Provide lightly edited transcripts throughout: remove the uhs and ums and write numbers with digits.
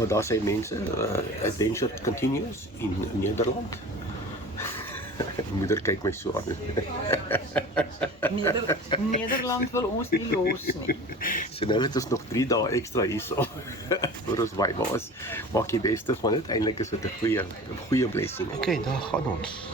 Maar daar sê mense, adventure continues in Nederland. Moeder kyk my so aan. Nederland wil ons nie los nie. So nou het ons nog 3 dae ekstra hierso. Voor ons bybaas. Maak die beste van dit. Eintlik is dit 'n goeie blessing. Okay, daar gaan ons.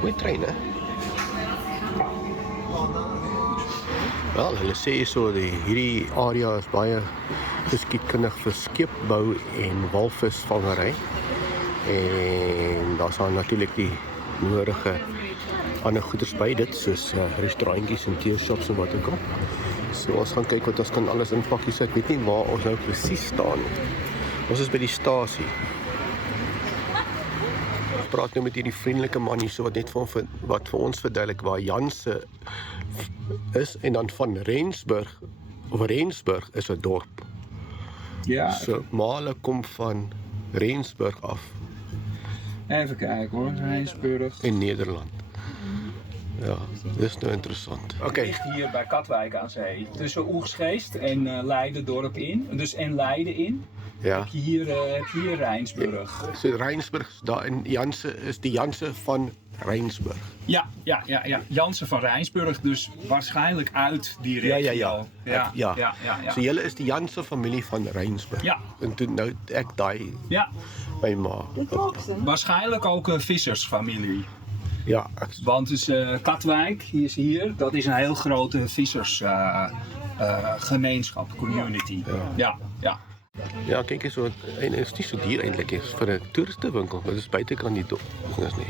Goeie trein, hè? Wel, hulle sê so hierdie area is baie geskiedkundig vir skeepbou en walvisvangery. En daar's dan natuurlik die nodige ander goeders by dit, soos restaurantjies en teeshops en wat ook al. So ons gaan kyk wat ons kan alles inpak hier. So ek weet nie waar ons nou presies staan nie. Ons is by die stasie. Ons praat nou met hierdie vriendelike man hier so wat net wat vir ons verduidelik waar Janse is en dan van Rensburg is 'n dorp. Ja, So Male kom van Rensburg af even kijken hoor, Rijnsburg. in Nederland. Ja, dit is nou interessant. Oké. Ligt hier bij Katwijk aan zee, tussen Oegstgeest en Leiden-dorp in, dus en Leiden in. Ja. Heb je hier Rijnsburg. So Rensburg, daar in Janse is die Janse van Rensburg. Ja. Jansen van Rijnsburg, dus waarschijnlijk uit die regio. Ja. So julle is die Janse familie van Rensburg. Ja. En toen nou ek daai Ja, my ma. waarschijnlijk ook een vissersfamilie. Ja, Want dus Katwijk, hier, dat is een heel grote vissersgemeenschap, community. Ja. ja, kyk eens so en is nie so duur eintlik is vir 'n toeristewinkel. Dit is buitekant die dorp. Dis nie.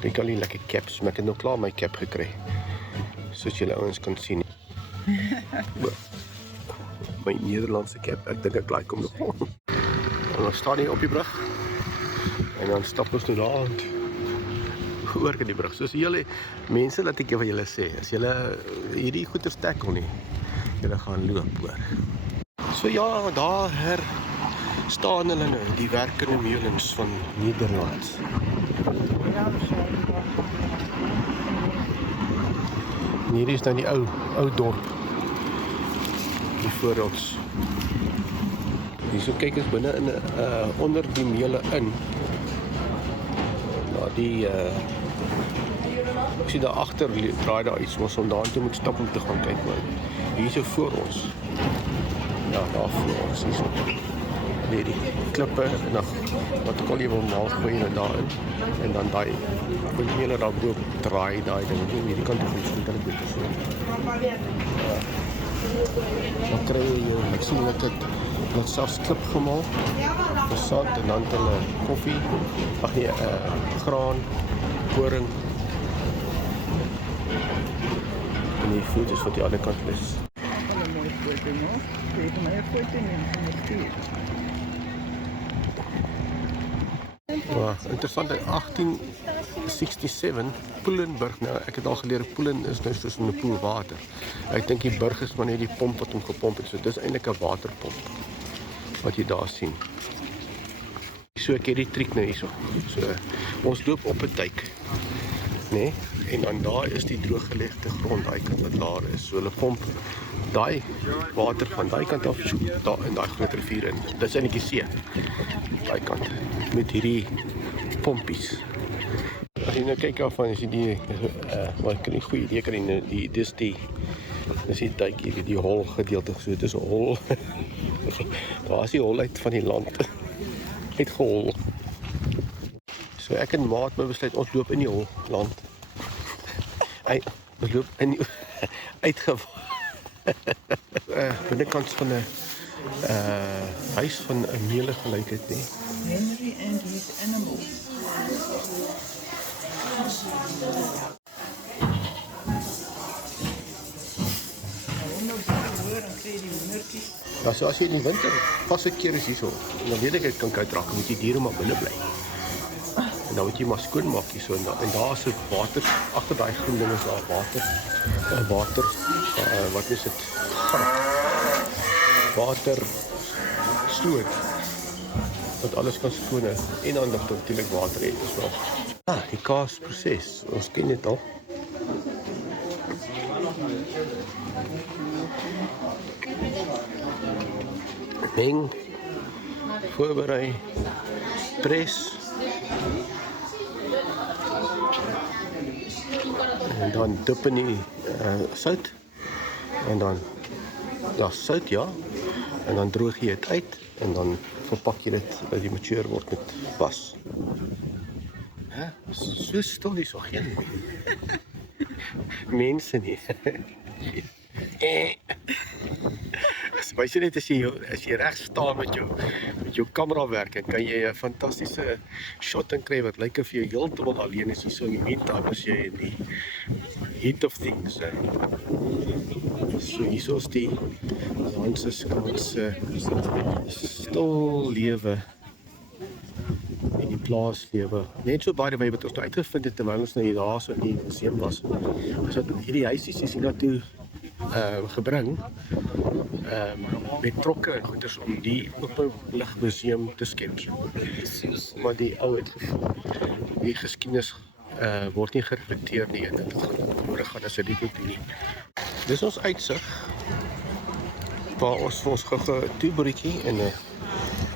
Kyk al die lekker caps, maar ek het nou klaar my cap gekry. Soos julle ouens kan sien. My Nederlandse cap, ek dink ek like hom nog. En ons staan hier op die brug. En dan stap ons nou daar oor die brug. Soos julle mense, laat ek vir julle sê, as julle hierdie goeie tackle nie, julle gaan loop hoor. So ja, daar staan hulle nou, die werkende meulens van Nederland. En hierdie is nou die ou dorp. Die voor ons. Hierso kyk ons binne in onder die meule in. Nou die ek sien daar agter draai daar iets, ons om daartoe moet stap om te gaan kyk maar. Hierso voor ons. Ja, daar voor ons hierso. Die klippe en dan wat ek al jy wil maal gooi en daarin. En dan daai meule daar bo draai daai ding. Hierdie kant af is dit dit so. Dan kry jy ek sien hulle selfs klip gemaal. Gesand en dan hulle koffie. Ag nee, graan, koring. En die voet is wat die ander kant is. Ja, interessant, in 1867, Poelenburg, nou ek het al geleer, Poelen is nou soos in 'n poel water. Ek dink die burg is maar net die pomp wat hom gepomp het, so dis eintlik 'n waterpomp, wat jy daar sien. So ek het die triek nou hierso, so ons loop op 'n duik, nee, en dan daar is die drooggelegde grond, daai kant wat laer is, so hulle pomp daai water van daai kant af, daar in daai groot rivier in, dit is eintlik die see, daai kant, met hierdie pompies. As jy nou kyk af van, is die, wat ek nie goeie idee kan dis die duik, die hol gedeelte, so dit is 'n hol, daar is die hol uit van die land, uitgehol. So ek en maat my besluit, ons loop in die hol land, ons loop in die, binnenkant van 'n huis van 'n meule gelykheid, nee. Henry and his animals. Ja, so as jy in die winter vaste keer is hierso, dan weet ek kan koud raak, moet jy diere maar binne bly. En dan moet jy maar skoon maak hierso en daar is 'n water, agter daai groen ding is daar water, wat is dit? Water sloot wat alles kan skoon is en dan natuurlik water het as wel. Die kaasproses, ons ken dit al. Meng voorberei, pres. En dan dip in die sout. En dan sout, ja. En dan droog jy dit uit en dan verpak jy dit dat die mature word met was. So stil is ook geen mense nie. Wys jy net as jy reg staan met jou kamera werk, en kan jy 'n fantastiese shot kry wat lyk of jy heeltemal alleen is hier so in die meantime as jy in die heat of things. So hier is die stil lewe en die plaaslewe. Net so by the way wat ons nou uitgevind het terwyl ons nou hier daar so in die museum was. Ons het hierdie huisies is hier naartoe gebring met trokke en goeders om die openlig museum te skep. Maar die ou het gevoel die geskiedenis word nie gereflekteer nie en dit gaan nodig gaan as dit nie doen nie. Dis ons uitsig waar ons vir ons gou 'n toebroodjie en 'n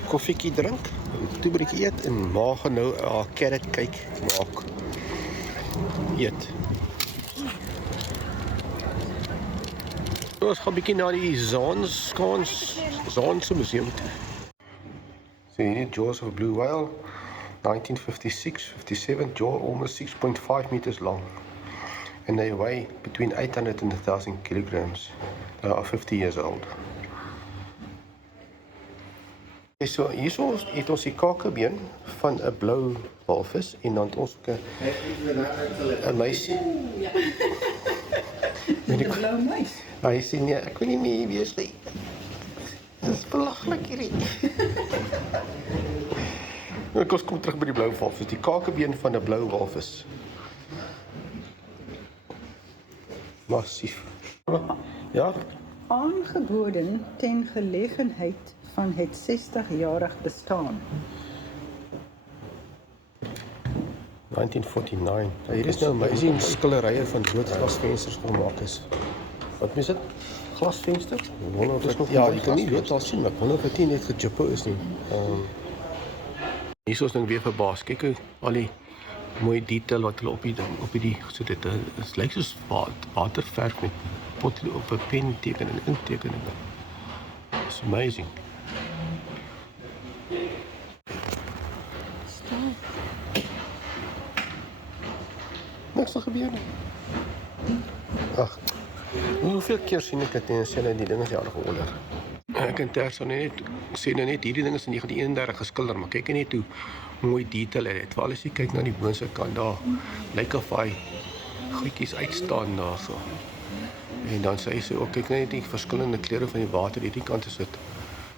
koffietjie drink, 'n toebroodjie eet en ma gaan nou 'n carrot cake maak. Eet. Ons gaan 'n bietjie na die Zaanse museum toe. So hierdie Jaws of a Blue Whale, 1956-57, jaw almost 6.5 meters long. And they weigh between 800 and 1,000 kilograms. They are 50 years old. So hierso het ons die kakebeen van 'n blou walvis en dan het ons ook 'n meisie. Die blou muis. Hy sê nee, ek wil nie meer wees nie. Dis belaglik hierdie. Kom terug by die blou walvis, die kakebeen van 'n blou walvis. Massief. Ja, Aangeboden ten gelegenheid van het 60-jarig bestaan. 1949. Hier is nou amazing skillerye van doodglasvensters gemaak is. Wat is dit? Glasvenster? Ja, jy kan nie weet al sien, maar ek wonder of dit nie net gejippo is nie. Hier is ons nou weer verbaas. Kyk hoe al die mooi detail wat hulle op die so dit lyk soos waterverf met pot op 'n pen teken en inktekening. It's amazing. Niks gebeur nie. Ag. Hoeveel keer sien ek dit en sê net die ding is jarig ouder. Ek kan terwyl net sê net hierdie ding is in 1931 geskilder, maar kyk net hoe mooi detail het. Veral as jy kyk na die boonste kant daar, lyk of hy goedjies uitstaan daarso. En dan sê hy so, ook kyk net die verskillende kleure van die water. Hierdie kant is dit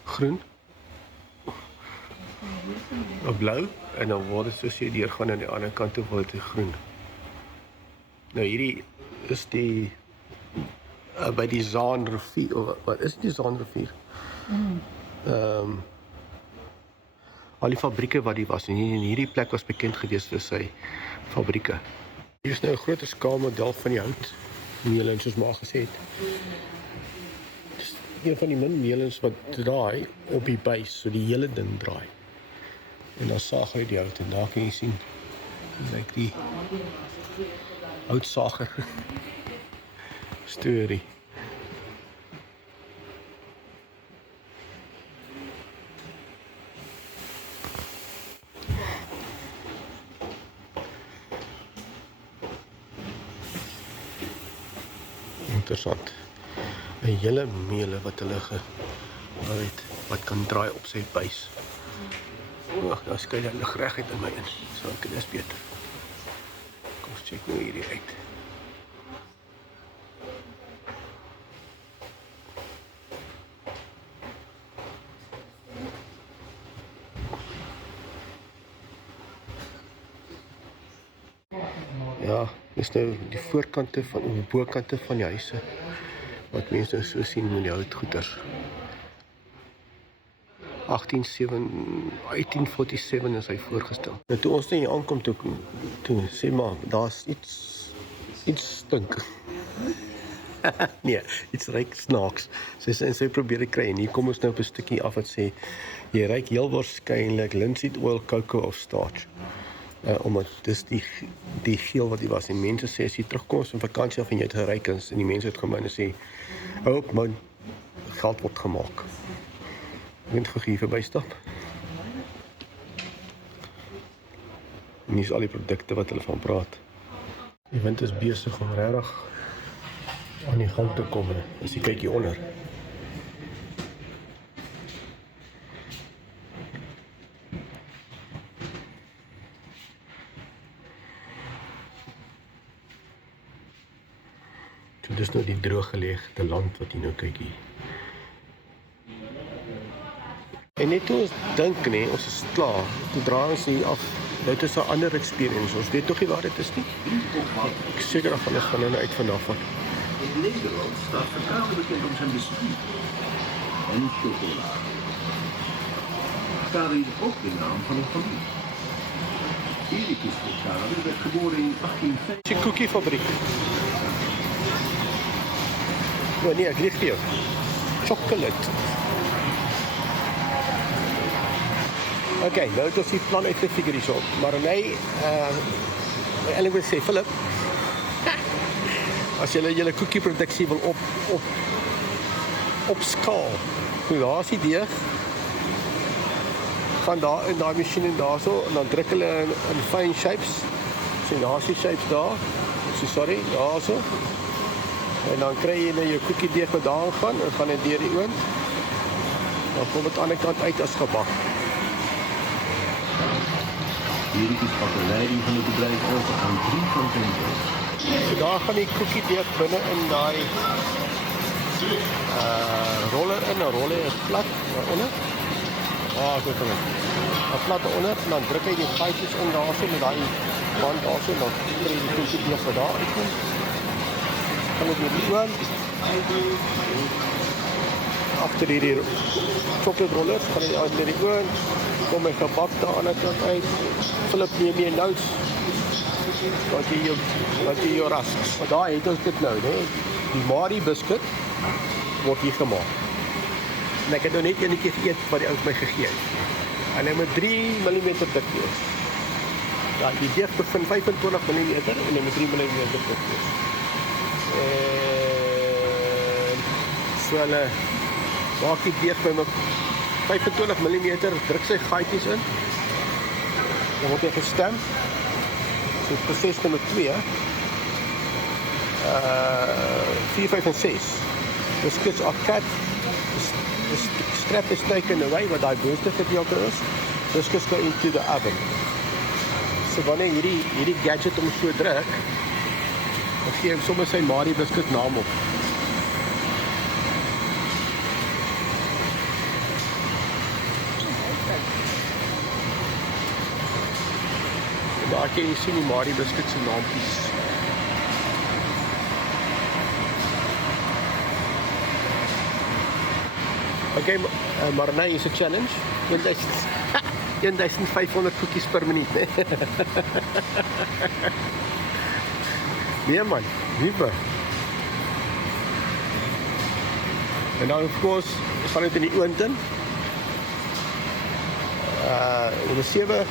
groen, blou en dan word dit soos jy deurgaan aan die ander kant toe word dit groen. Nou hierdie is die by die Zaanrivier, of wat is die Zaanrivier? Al die fabrieke wat die was en hierdie plek was bekend gewees vir sy fabrieke. Hier is nou 'n groot skaalmodel van die hout melens soos maar gesê het. Dis een van die min melens wat draai op die buis, so die hele ding draai. En dan saag hy die hout en daar kan jy sien lyk die houtsager storie. Interessant. 'n hele meule wat hulle gebou het wat kan draai op sy buis. Wag, daar skyn die lig reguit in my in. So ek dis beter. Kom ons check nou hierdie uit. Ja, dis nou die voorkante van bokante van die huise wat mense so sien met die houtgoeders. 1847 is hy voorgestel. Nou toe ons hier aankom toe sê maar daar's iets stink. Nee, iets ryk snaaks. Sy probeer dit kry en hier kom ons nou op 'n stukkie af wat sê jy ryk heel waarskynlik linseed oil, cocoa of starch. Omdat dis die geel wat die was en mense sê as jy terugkom van vakansie af en jy het geryk en die mense het kom en sê hou op man, geld word gemaak. Ek moet gou hier verbystap. En hier is al die produkte wat hulle van praat. Die wind is besig om regtig aan die gang te kom. As jy kyk hier onder. So dis nou die drooggelegde land wat jy nou kyk hier. En net toe ons dink nie, ons is klaar. Toe draai ons hier af. Dit is 'n ander experience. Ons weet nog nie waar dit is nie. Ek is seker daarvan ons gaan nou uit vanaf af. In Nederland staat Verkade bekend om zijn biscuit en chocolade. Verkade is ook de naam van een familie. Ericus Verkade werd geboren in 1850. Die koekiefabriek. Oh nee, ek lieg vir jou. Chocolate. Okay, nou het ons die plan uitgefigure hierso. Maar nee, eintlik wil sê Philip, as jy julle koekieproduksie wil opskaal, so daar is die deeg, gaan daar in daai masjien en daarso en dan druk hulle in fine shapes. Sien daar is die shapes daar. Sorry, daarso. En dan kry jy nou jou koekiedeeg wat daar gaan en gaan dit deur die oond. Dan kom dit aan die kant uit as gebak. Ericus pakt de leiding van het bedrijf over aan 3 van zijn zoons. So daar gaan die koekiedeeg binne in daai roller in, 'n roller is plat daaronder. Ek weet nie. 'n Plat onder en dan druk hy die gaatjies in daarso met daai band daarso en dan kry jy die koekiedeeg wat daar uitkom. Kan dit die oond. Agter hierdie chocolate rollers gaan jy uit met die oond. Kom my gebak daar aan die kant uit. Philip neem jy nou wat jy jou ras. Maar daar het ons dit nou, né? Die Marie biscuit word hier gemaak. En ek het nou net eenetjie geëet wat die ou my gegee het. En hy moet 3 mm dik wees. Ja, die deeg bevind 25 mm en hy moet 3 mm dik wees. En so hulle maak die deeg by my 25 mm, druk sy gaatjies in. Dan word hy gestamp. So proses nummer 2. 4, 5 en 6. Biscuits are cut. The strap is taken away, wat daai boonste gedeelte is. Biscuits go into the oven. So wanneer hierdie gadget om so druk, dan gee hy sommer sy Marie biscuit naam op. Daar kan jy sien die Marie biscuit se naampies. Okay, maar nee, is 'n challenge. 1500 koekies per minuut, né? Nee man, liewe. En dan of course, gaan dit in die oond in. Om 7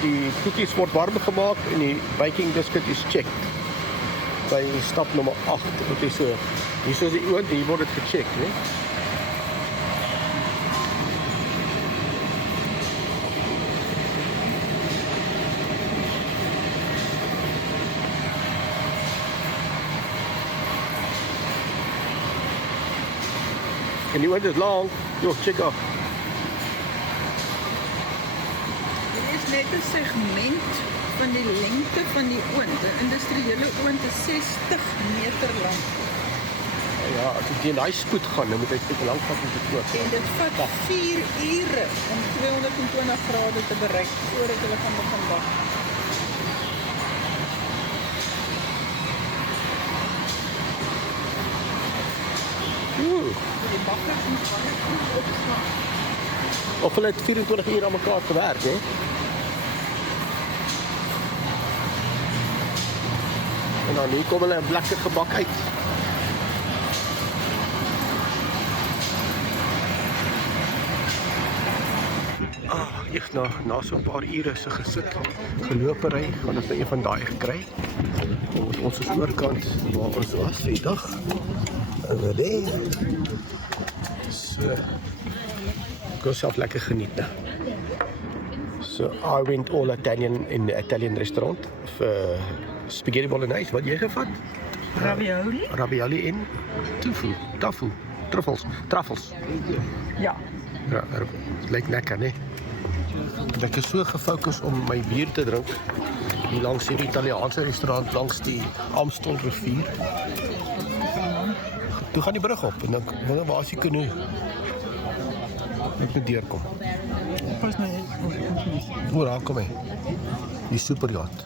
die koekies word warm gemaak en die baking biscuit is checked. By stap nommer 8. Okay, so hier is die oond, hier word dit gecheck, né? En die oond is lang. Jo, check af. Net 'n segment van die lengte van die oond. 'n Industriële oond is 60 meter lank. Ja, as jy in daai spoed gaan, dan moet jy steeds lank vat om te kook. En dit vat 4 ure om 220 grade te bereik voordat hulle gaan begin bak. Die bakkers moet baie goed opslaan. Of hulle het 24 uur aan mekaar gewerk, hè? En dan hier kom hulle 'n lekker gebak uit. eers na so 'n paar ure se gesit, gelopery, gaan ons nou een van daai gekry. Ons is oorkant waar ons was die dag. Over there. So, ek kon self lekker geniet, né? So, I went all Italian in the Italian restaurant vir spaghetti bolognese. Wat jy gevat? Ravioli? Ravioli en tofu, truffels. Ja. Ja, lyk lekker, né? Ek is so gefokus om my bier te drink hier langs hierdie Italiaanse restaurant langs die Amstelrivier. Toe gaan die brug op en dan waar is die kanoe? Ek moet deurkom. Pas nou. Hoe daar kom hy? Die superjacht.